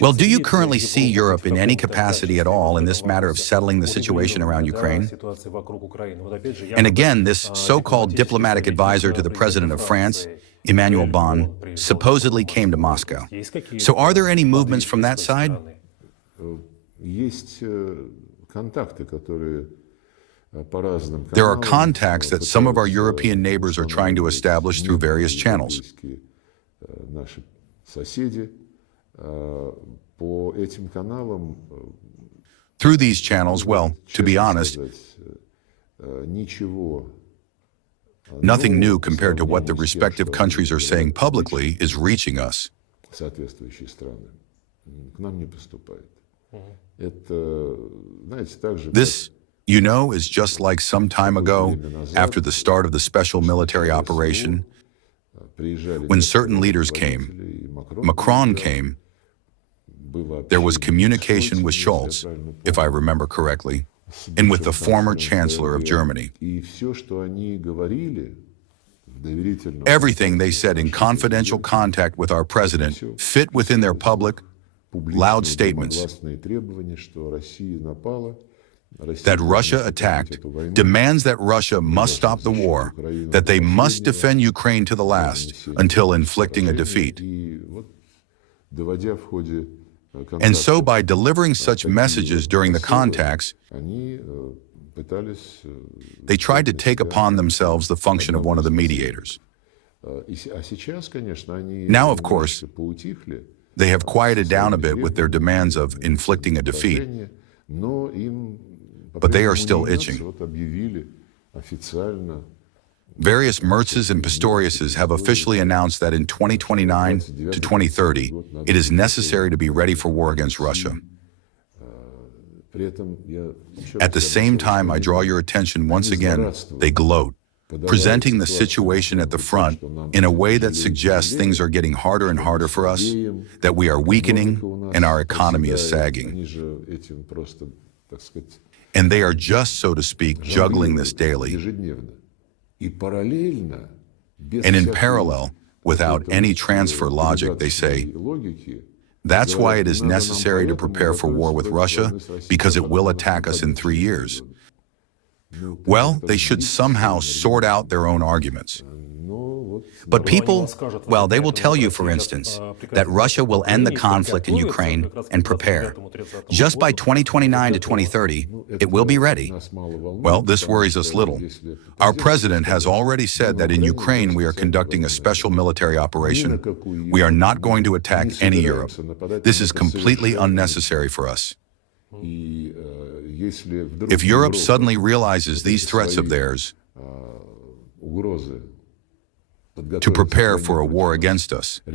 Well, do you currently see Europe in any capacity at all in this matter of settling the situation around Ukraine? And again, this so-called diplomatic advisor to the president of France, Emmanuel Bon, supposedly came to Moscow. So are there any movements from that side? There are contacts that some of our European neighbors are trying to establish through various channels. Through these channels, well, to be honest, nothing new compared to what the respective countries are saying publicly is reaching us. This, you know, is just like some time ago, after the start of the special military operation, when certain leaders came, Macron came, there was communication with Scholz, if I remember correctly, and with the former Chancellor of Germany. Everything they said in confidential contact with our president fit within their public, loud statements. That Russia attacked, demands that Russia must stop the war, that they must defend Ukraine to the last until inflicting a defeat. And so by delivering such messages during the contacts, they tried to take upon themselves the function of one of the mediators. Now, of course, they have quieted down a bit with their demands of inflicting a defeat, but they are still itching. Various Merzes and Pistoriuses have officially announced that in 2029 to 2030, it is necessary to be ready for war against Russia. At the same time, I draw your attention once again, they gloat, presenting the situation at the front in a way that suggests things are getting harder and harder for us, that we are weakening and our economy is sagging. And they are just, so to speak, juggling this daily. And in parallel, without any transfer logic, they say, that's why it is necessary to prepare for war with Russia, because it will attack us in 3 years. Well, they should somehow sort out their own arguments. But people, well, they will tell you, for instance, that Russia will end the conflict in Ukraine and prepare. Just by 2029 to 2030, it will be ready. Well, this worries us little. Our president has already said that in Ukraine we are conducting a special military operation. We are not going to attack any Europe. This is completely unnecessary for us. If Europe suddenly realizes these threats of theirs, to prepare for a war against us, and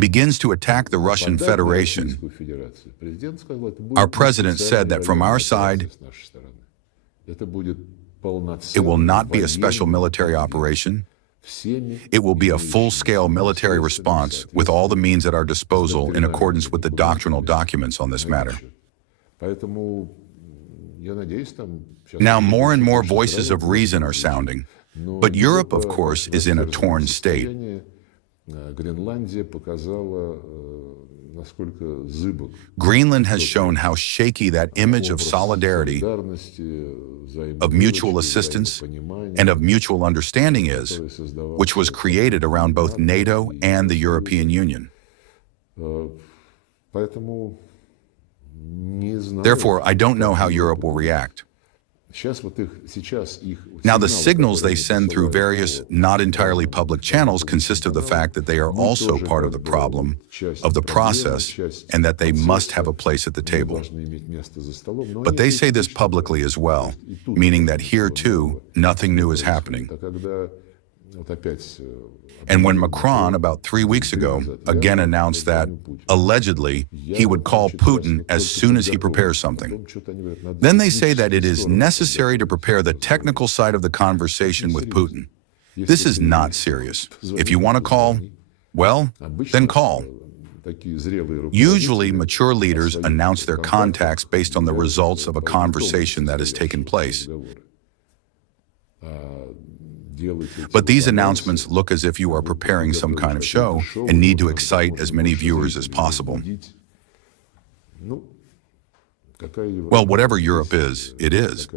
begins to attack the Russian Federation, our president said that from our side, it will not be a special military operation. It will be a full-scale military response with all the means at our disposal in accordance with the doctrinal documents on this matter. Now, more and more voices of reason are sounding. But Europe, of course, is in a torn state. Greenland has shown how shaky that image of solidarity, of mutual assistance, and of mutual understanding is, which was created around both NATO and the European Union. Therefore, I don't know how Europe will react. Now, the signals they send through various not entirely public channels consist of the fact that they are also part of the problem, of the process, and that they must have a place at the table. But they say this publicly as well, meaning that here too, nothing new is happening. And when Macron, about 3 weeks ago, again announced that, allegedly, he would call Putin as soon as he prepares something, then they say that it is necessary to prepare the technical side of the conversation with Putin. This is not serious. If you want to call, well, then call. Usually, mature leaders announce their contacts based on the results of a conversation that has taken place. But these announcements look as if you are preparing some kind of show and need to excite as many viewers as possible. Well, whatever Europe is, it is.